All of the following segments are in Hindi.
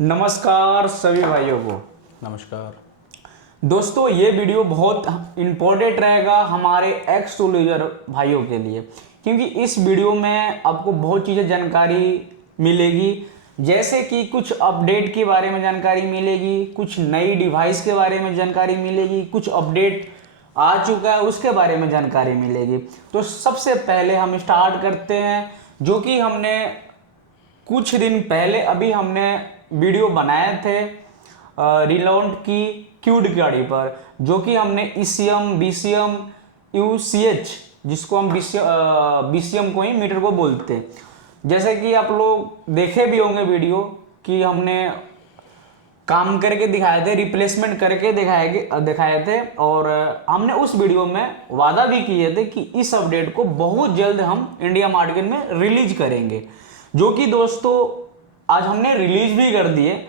नमस्कार सभी भाइयों को। नमस्कार दोस्तों, ये वीडियो बहुत इम्पोर्टेंट रहेगा हमारे एक्स टूल यूजर भाइयों के लिए, क्योंकि इस वीडियो में आपको बहुत चीज़ें जानकारी मिलेगी। जैसे कि कुछ अपडेट के बारे में जानकारी मिलेगी, कुछ नई डिवाइस के बारे में जानकारी मिलेगी, कुछ अपडेट आ चुका है उसके बारे में जानकारी मिलेगी। तो सबसे पहले हम स्टार्ट करते हैं, जो कि हमने कुछ दिन पहले अभी हमने वीडियो बनाए थे रिलाउंट की क्यूड गाड़ी पर, जो कि हमने ईसीएम बीसीएम यूसीएच, जिसको हम बीसीएम को ही मीटर को बोलते हैं। जैसे कि आप लोग देखे भी होंगे वीडियो कि हमने काम करके दिखाए थे, रिप्लेसमेंट करके दिखाए थे, और हमने उस वीडियो में वादा भी किए थे कि इस अपडेट को बहुत जल्द हम इंडिया मार्केट में रिलीज करेंगे, जो कि दोस्तों आज हमने रिलीज भी कर दिए।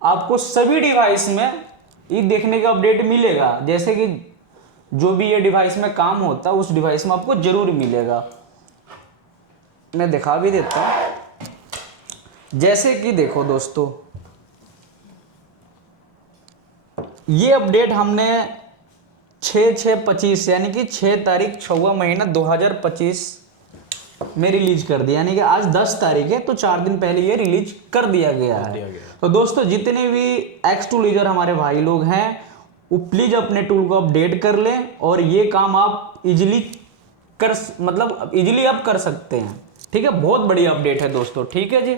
आपको सभी डिवाइस में ये देखने का अपडेट मिलेगा, जैसे कि जो भी ये डिवाइस में काम होता है उस डिवाइस में आपको जरूर मिलेगा। मैं दिखा भी देता हूं। जैसे कि देखो दोस्तों, ये अपडेट हमने 6/6/25 यानी कि 6 तारीख 6वां महीना 2025 में रिलीज कर दिया, यानी कि आज 10 तारीख है तो 4 दिन पहले ये रिलीज कर दिया गया है। तो दोस्तों, जितने भी एक्स टूल यूजर हमारे भाई लोग हैं वो प्लीज अपने टूल को अपडेट कर लें, और ये काम आप इजीली इजीली आप कर सकते हैं। ठीक है, बहुत बड़ी अपडेट है दोस्तों। ठीक है जी,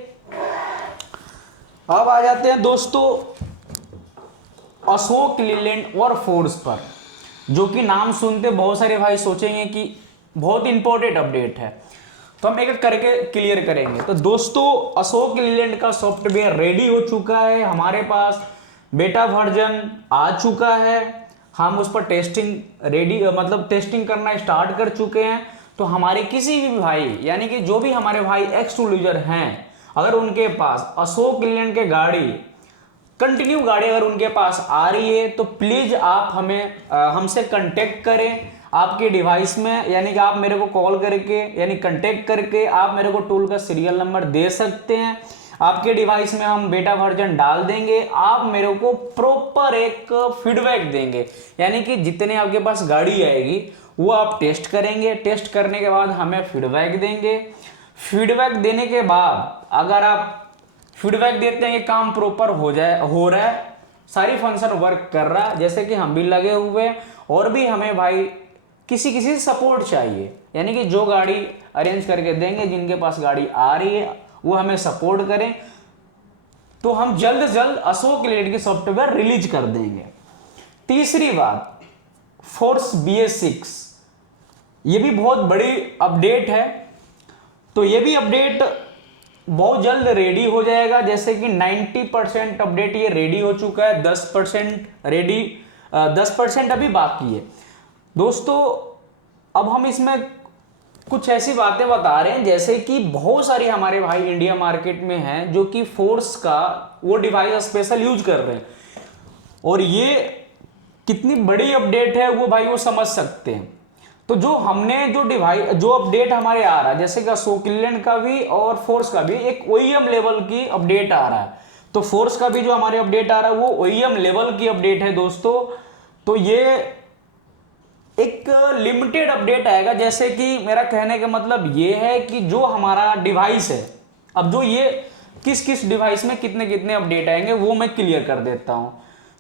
अब आ जाते हैं दोस्तों अशोक लीलैंड और फोर्स पर, जो कि नाम सुनते बहुत सारे भाई सोचेंगे कि बहुत इंपॉर्टेंट अपडेट है, तो हम एक एक करके क्लियर करेंगे। तो दोस्तों, अशोक लीलैंड का सॉफ्टवेयर रेडी हो चुका है, हमारे पास बेटा वर्जन आ चुका है, हम उस पर टेस्टिंग करना स्टार्ट कर चुके हैं। तो हमारे किसी भी भाई, यानी कि जो भी हमारे भाई एक्स टूल यूजर हैं, अगर उनके पास अशोक लीलैंड के कंटिन्यू गाड़ी अगर उनके पास आ रही है, तो प्लीज आप हमसे कांटेक्ट करें आपके डिवाइस में, यानी कि आप मेरे को कॉल करके यानी कांटेक्ट करके आप मेरे को टूल का सीरियल नंबर दे सकते हैं। आपके डिवाइस में हम बेटा वर्जन डाल देंगे, आप मेरे को प्रॉपर एक फीडबैक देंगे, यानी कि जितने आपके पास गाड़ी आएगी वो आप टेस्ट करेंगे, टेस्ट करने के बाद हमें फीडबैक देंगे। फीडबैक देने के बाद अगर आप फीडबैक देते हैं कि काम प्रॉपर हो रहा है, सारी फंक्शन वर्क कर रहा है, जैसे कि हम भी लगे हुए, और भी हमें भाई किसी से सपोर्ट चाहिए, यानी कि जो गाड़ी अरेंज करके देंगे, जिनके पास गाड़ी आ रही है वो हमें सपोर्ट करें, तो हम जल्द से जल्द अशोक लीलैंड की सॉफ्टवेयर रिलीज कर देंगे। तीसरी बात, फोर्स BS6, ये भी बहुत बड़ी अपडेट है, तो ये भी अपडेट बहुत जल्द रेडी हो जाएगा। जैसे कि 90% अपडेट ये रेडी हो चुका है, 10% अभी बाकी है। दोस्तों, अब हम इसमें कुछ ऐसी बातें बता रहे हैं, जैसे कि बहुत सारे हमारे भाई इंडिया मार्केट में हैं जो कि फोर्स का वो डिवाइस स्पेशल यूज कर रहे हैं, और ये कितनी बड़ी अपडेट है वो भाई वो समझ सकते हैं। तो जो अपडेट हमारे आ रहा है, जैसे कि अशोक लीलैंड का भी और फोर्स का भी एक OEM लेवल की अपडेट आ रहा है, तो फोर्स का भी जो हमारे अपडेट आ रहा है वो OEM लेवल की अपडेट है दोस्तों। तो ये एक लिमिटेड अपडेट आएगा, जैसे कि मेरा कहने का मतलब ये है कि जो हमारा डिवाइस है, अब जो ये किस किस डिवाइस में कितने कितने अपडेट आएंगे वो मैं क्लियर कर देता हूं।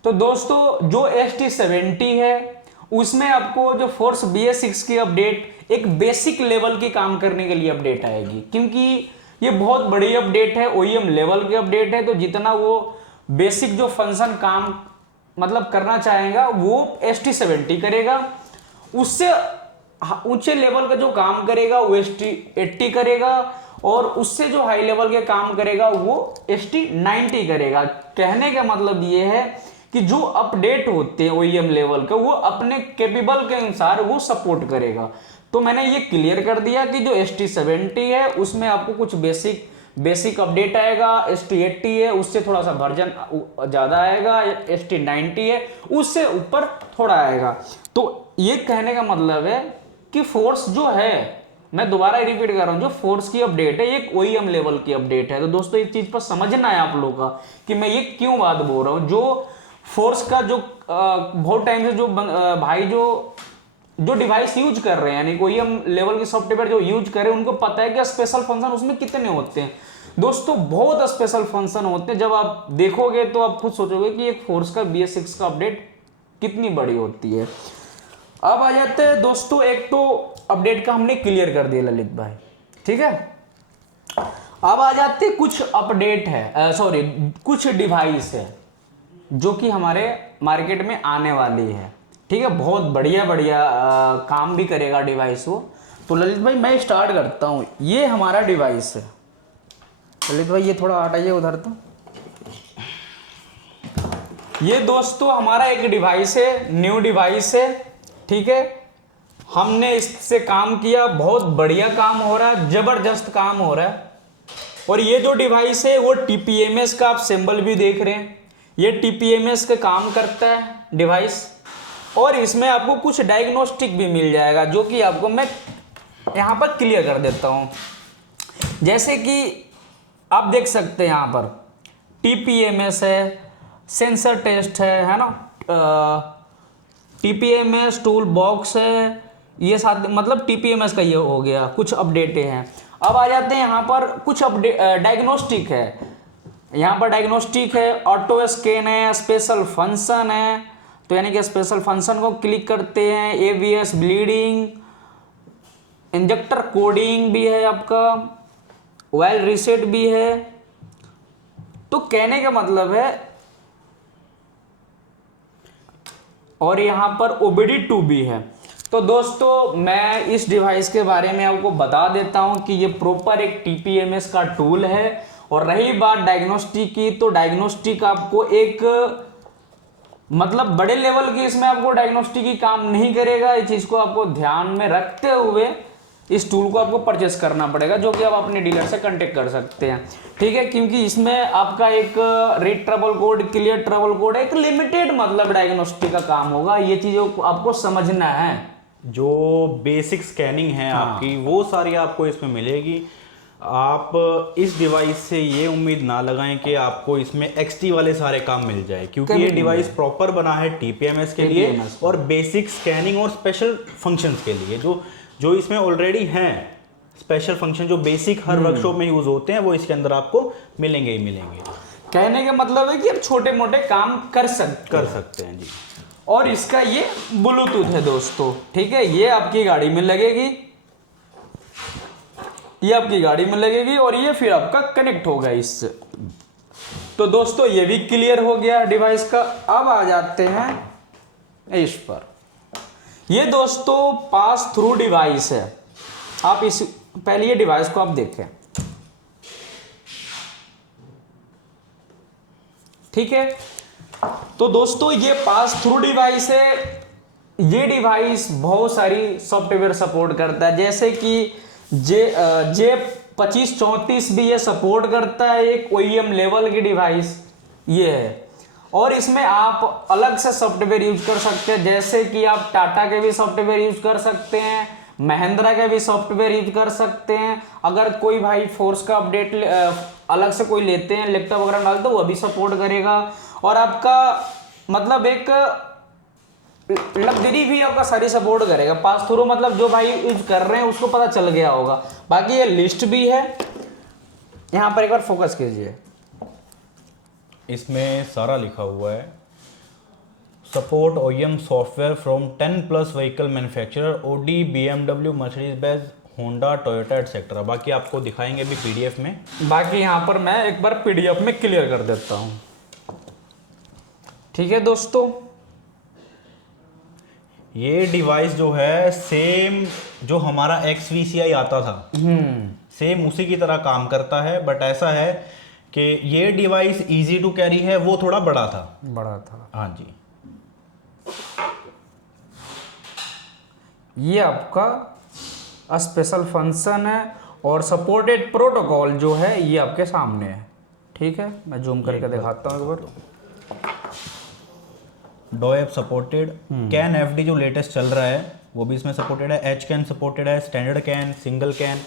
तो दोस्तों, जो ST70 है उसमें आपको जो फोर्स BS6 की अपडेट एक बेसिक लेवल की काम करने के लिए अपडेट आएगी, क्योंकि ये बहुत बड़ी अपडेट है, OEM लेवल की अपडेट है, तो जितना वो बेसिक जो फंक्शन काम करना चाहेगा वो ST70 करेगा, उससे ऊंचे लेवल का जो काम करेगा वो ST80 करेगा, और उससे जो हाई लेवल के काम करेगा वो ST90 करेगा। कहने का मतलब ये है कि जो अपडेट होते हैं OEM लेवल के वो अपने कैपेबल के अनुसार वो सपोर्ट करेगा। तो मैंने ये क्लियर कर दिया कि जो ST70 है उसमें आपको कुछ बेसिक अपडेट आएगा, ST80 है उससे थोड़ा सा वर्जन ज्यादा आएगा, ST90 है उससे ऊपर थोड़ा आएगा। तो ये कहने का मतलब है कि फोर्स जो है मैं दोबारा रिपीट कर रहा हूँ, जो फोर्स की अपडेट है ये ओईएम लेवल की अपडेट है। तो दोस्तों इस चीज पर समझना है आप लोगों का कि मैं ये क्यों बात बोल रहा हूँ। जो फोर्स का जो बहुत टाइम से जो भाई जो डिवाइस यूज कर रहे हैं, यानी कोई हम लेवल के सॉफ्टवेयर जो यूज कर रहे हैं, उनको पता है कि स्पेशल फंक्शन उसमें कितने होते हैं। दोस्तों बहुत स्पेशल फंक्शन होते हैं, जब आप देखोगे तो आप खुद सोचोगे कि एक फोर्स का BS6 का अपडेट कितनी बड़ी होती है। अब आ जाते हैं दोस्तों, एक तो अपडेट का हमने क्लियर कर दिया ललित भाई, ठीक है। अब आ जाते कुछ अपडेट है, सॉरी कुछ डिवाइस है जो कि हमारे मार्केट में आने वाली है, ठीक है। बहुत बढ़िया बढ़िया काम भी करेगा डिवाइस वो। तो ललित भाई मैं स्टार्ट करता हूँ। ये हमारा डिवाइस है ललित भाई, ये थोड़ा हटाइए उधर। तो ये दोस्तों हमारा एक डिवाइस है, न्यू डिवाइस है, ठीक है। हमने इससे काम किया, बहुत बढ़िया काम हो रहा है, जबरदस्त काम हो रहा है। और ये जो डिवाइस है वो TPMS का आप सिंबल भी देख रहे हैं, ये TPMS का काम करता है डिवाइस। और इसमें आपको कुछ डायग्नोस्टिक भी मिल जाएगा, जो कि आपको मैं यहाँ पर क्लियर कर देता हूँ। जैसे कि आप देख सकते हैं यहाँ पर TPMS है, सेंसर टेस्ट है ना, TPMS टूल बॉक्स है, ये साथ मतलब TPMS का ये हो गया, कुछ अपडेटें हैं। अब आ जाते हैं यहाँ पर कुछ अपडेट डायग्नोस्टिक है। यहाँ पर डायग्नोस्टिक है, ऑटो स्कैन है, स्पेशल फंक्शन है। तो यानी कि स्पेशल फंक्शन को क्लिक करते हैं, AVS ब्लीडिंग, इंजेक्टर कोडिंग भी है आपका, ऑयल रीसेट भी है। तो कहने का मतलब है, और यहाँ पर OBD2 भी है। तो दोस्तों मैं इस डिवाइस के बारे में आपको बता देता हूँ कि ये प्रॉपर एक TPMS का टूल है। और रही बात डायग्नोस्टिक की, तो डायग्नोस्टिक आपको एक मतलब बड़े लेवल की इसमें आपको डायग्नोस्टिक की काम नहीं करेगा। इस चीज को आपको ध्यान में रखते हुए इस टूल को आपको परचेस करना पड़ेगा, जो कि आप अपने डीलर से कांटेक्ट कर सकते हैं, ठीक है। क्योंकि इसमें आपका एक read trouble code, clear trouble code, एक लिमिटेड मतलब डायग्नोस्टिक का काम होगा। ये चीज़ों को आपको समझना है। जो बेसिक स्कैनिंग है आपकी, वो सारी आपको इसमें मिलेगी। आप इस डिवाइस से ये उम्मीद ना लगाएं कि आपको इसमें XT वाले सारे काम मिल जाए, क्योंकि ये डिवाइस प्रॉपर बना है TPMS के लिए और बेसिक स्कैनिंग और स्पेशल फंक्शंस के लिए। जो इसमें ऑलरेडी हैं स्पेशल फंक्शन, जो बेसिक हर वर्कशॉप में यूज होते हैं, वो इसके अंदर आपको मिलेंगे ही मिलेंगे। कहने का मतलब है कि आप छोटे मोटे काम कर सकते हैं जी। और इसका ये ब्लूटूथ है दोस्तों, ठीक है। ये आपकी गाड़ी में लगेगी, ये आपकी गाड़ी में लगेगी और ये फिर आपका कनेक्ट होगा इससे। तो दोस्तों ये भी क्लियर हो गया डिवाइस का। अब आ जाते हैं इस पर। ये दोस्तों पास थ्रू डिवाइस है। आप इस पहले ये डिवाइस को आप देखें, ठीक है। तो दोस्तों ये पास थ्रू डिवाइस है। ये डिवाइस बहुत सारी सॉफ्टवेयर सपोर्ट करता है, जैसे कि J2534 भी ये सपोर्ट करता है, एक OEM लेवल की डिवाइस ये है। और इसमें आप अलग से सॉफ्टवेयर यूज कर सकते हैं, जैसे कि आप टाटा के भी सॉफ्टवेयर यूज कर सकते हैं, महिंद्रा के भी सॉफ्टवेयर यूज कर सकते हैं। अगर कोई भाई फोर्स का अपडेट अलग से कोई लेते हैं, लैपटॉप वगैरह डालते, तो वो भी सपोर्ट करेगा। और आपका मतलब एक लग्जरी भी आपका सारी सपोर्ट करेगा। पास थ्रू मतलब जो भाई यूज कर रहे हैं उसको पता चल गया होगा। बाकी ये लिस्ट भी है, यहाँ पर एक बार फोकस कीजिए। इसमें सारा लिखा हुआ है, support OEM software from 10+ vehicle manufacturer, Audi, BMW, Mercedes Benz, Honda, Toyota etcetera. बाकी आपको दिखाएंगे भी PDF में। बाकी यहाँ पर मैं एक बार PDF में क्लियर कर देता हूँ, ठीक है दोस्तों। ये डिवाइस जो है सेम जो हमारा XVCI आता था, सेम उसी की तरह काम करता है। बट ऐसा है कि ये डिवाइस इजी टू कैरी है, वो थोड़ा बड़ा था। हाँ जी। ये आपका स्पेशल फंक्शन है और सपोर्टेड प्रोटोकॉल जो है ये आपके सामने है, ठीक है। मैं जूम करके दिखाता हूँ एक बार। DOEP सपोर्टेड, CAN FD जो लेटेस्ट चल रहा है वो भी इसमें सपोर्टेड है। एच कैन सपोर्टेड है, स्टैंडर्ड कैन, सिंगल कैन,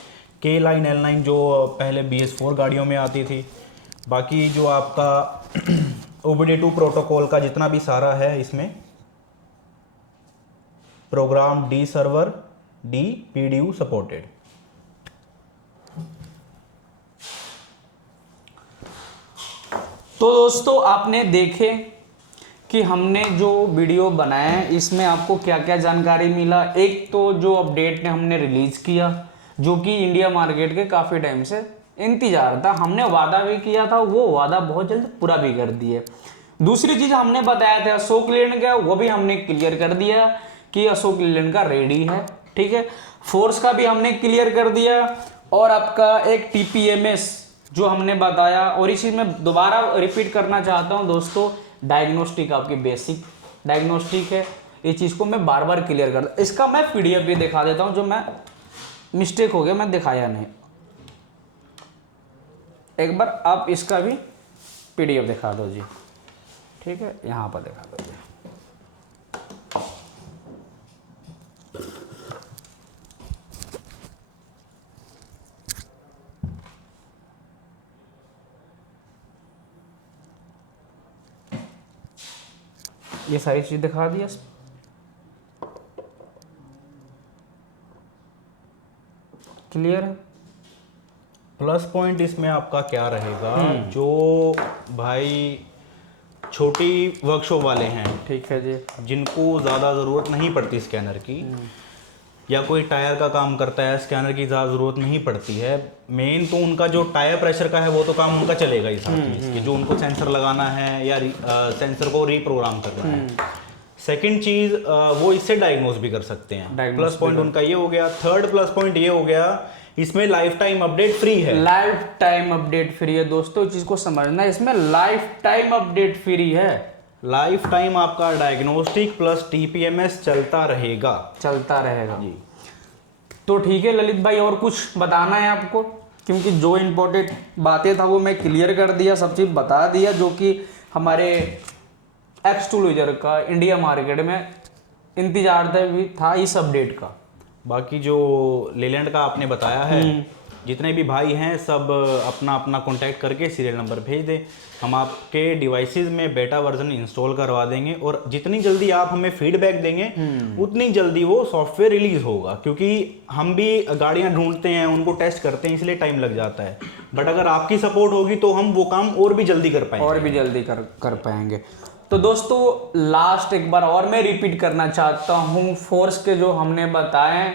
के लाइन, एल लाइन जो पहले BS4 गाड़ियों में आती थी। बाकी जो आपका OBD2 प्रोटोकॉल का जितना भी सारा है इसमें, program the server the PDU supported. तो दोस्तों आपने देखे कि हमने जो वीडियो बनाया है इसमें आपको क्या क्या जानकारी मिला। एक तो जो अपडेट ने हमने रिलीज किया, जो कि इंडिया मार्केट के काफ़ी टाइम से इंतजार था, हमने वादा भी किया था, वो वादा बहुत जल्द पूरा भी कर दिए। दूसरी चीज़ हमने बताया था अशोक लेलैंड का, वो भी हमने क्लियर कर दिया कि अशोक लेलैंड का रेडी है, ठीक है। फोर्स का भी हमने क्लियर कर दिया, और आपका एक TPMS जो हमने बताया। और इसी में दोबारा रिपीट करना चाहता हूँ दोस्तों, डायग्नोस्टिक आपकी बेसिक डायग्नोस्टिक है, ये चीज़ को मैं बार बार क्लियर करता। इसका मैं PDF भी दिखा देता हूँ, जो मैं मिस्टेक हो गया मैं दिखाया नहीं। एक बार आप इसका भी PDF दिखा दो जी, ठीक है, यहाँ पर दिखा दो जी। ये सारी चीज दिखा दिया, क्लियर है। प्लस पॉइंट इसमें आपका क्या रहेगा, जो भाई छोटी वर्कशॉप वाले हैं, ठीक है जी, जिनको ज़्यादा ज़रूरत नहीं पड़ती स्कैनर की, या कोई टायर का काम करता है, स्कैनर की ज़्यादा ज़रूरत नहीं पड़ती है। मेन तो उनका जो टायर प्रेशर का है वो तो काम उनका चलेगा ही साथ में इसके, जो उनको सेंसर लगाना है या सेंसर को रीप्रोग्राम करना है। सेकंड चीज़ वो इससे डायग्नोज भी कर सकते हैं। प्लस पॉइंट उनका ये हो गया। थर्ड प्लस पॉइंट ये हो गया, इसमें लाइफ टाइम अपडेट फ्री है। लाइफ टाइम अपडेट फ्री है दोस्तों, इस चीज को समझना है, इसमें लाइफ टाइम अपडेट फ्री है। लाइफ टाइम आपका डायग्नोस्टिक प्लस TPMS चलता रहेगा जी। तो ठीक है ललित भाई, और कुछ बताना है आपको? क्योंकि जो इम्पोर्टेंट बातें था वो मैं क्लियर कर दिया, सब चीज़ बता दिया, जो कि हमारे X2 यूजर का इंडिया मार्केट में इंतजार था इस अपडेट का। बाकी जो लेलैंड का आपने बताया है, जितने भी भाई हैं सब अपना अपना कांटेक्ट करके सीरियल नंबर भेज दें, हम आपके डिवाइसेस में बेटा वर्जन इंस्टॉल करवा देंगे। और जितनी जल्दी आप हमें फीडबैक देंगे उतनी जल्दी वो सॉफ्टवेयर रिलीज होगा, क्योंकि हम भी गाड़ियां ढूंढते हैं, उनको टेस्ट करते हैं, इसलिए टाइम लग जाता है। बट अगर आपकी सपोर्ट होगी तो हम वो काम और भी जल्दी कर पाएंगे। तो दोस्तों लास्ट एक बार और मैं रिपीट करना चाहता हूँ, फोर्स के जो हमने बताए,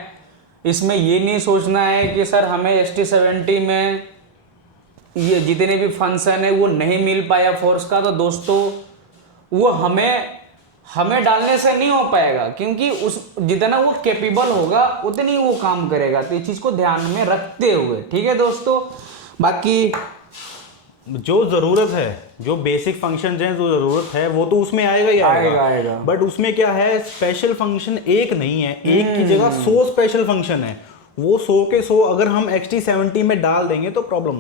इसमें ये नहीं सोचना है कि सर हमें ST70 में ये जितने भी फंक्शन है वो नहीं मिल पाया फोर्स का। तो दोस्तों वो हमें डालने से नहीं हो पाएगा, क्योंकि उस जितना वो कैपेबल होगा उतनी वो काम करेगा। तो इस चीज़ को ध्यान में रखते हुए, ठीक है दोस्तों। बाकी जो ज़रूरत है, जो बेसिक फंक्शंस हैं, जो ज़रूरत है वो तो उसमें आएगा ही आएगा। बट उसमें क्या है, स्पेशल फंक्शन एक नहीं है, एक की जगह 100 स्पेशल फंक्शन है। वो 100 के 100 अगर हम XT70 में डाल देंगे तो प्रॉब्लम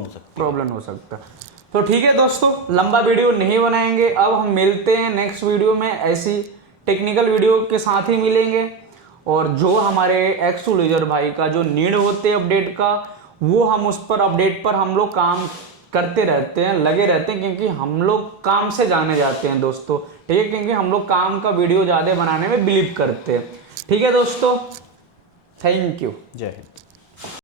हो सकता। तो ठीक है दोस्तों, लंबा वीडियो नहीं बनाएंगे, अब हम मिलते हैं नेक्स्ट वीडियो में, ऐसी टेक्निकल वीडियो के साथ ही मिलेंगे। और जो हमारे X2 यूजर भाई का जो नीड होते हैं अपडेट का, वो हम उस पर अपडेट पर हम लोग काम करते रहते हैं, लगे रहते हैं, क्योंकि हम लोग काम से जाने जाते हैं दोस्तों, ठीक है, क्योंकि हम लोग काम का वीडियो ज़्यादा बनाने में बिलीव करते हैं। ठीक है दोस्तों, थैंक यू, जय हिंद।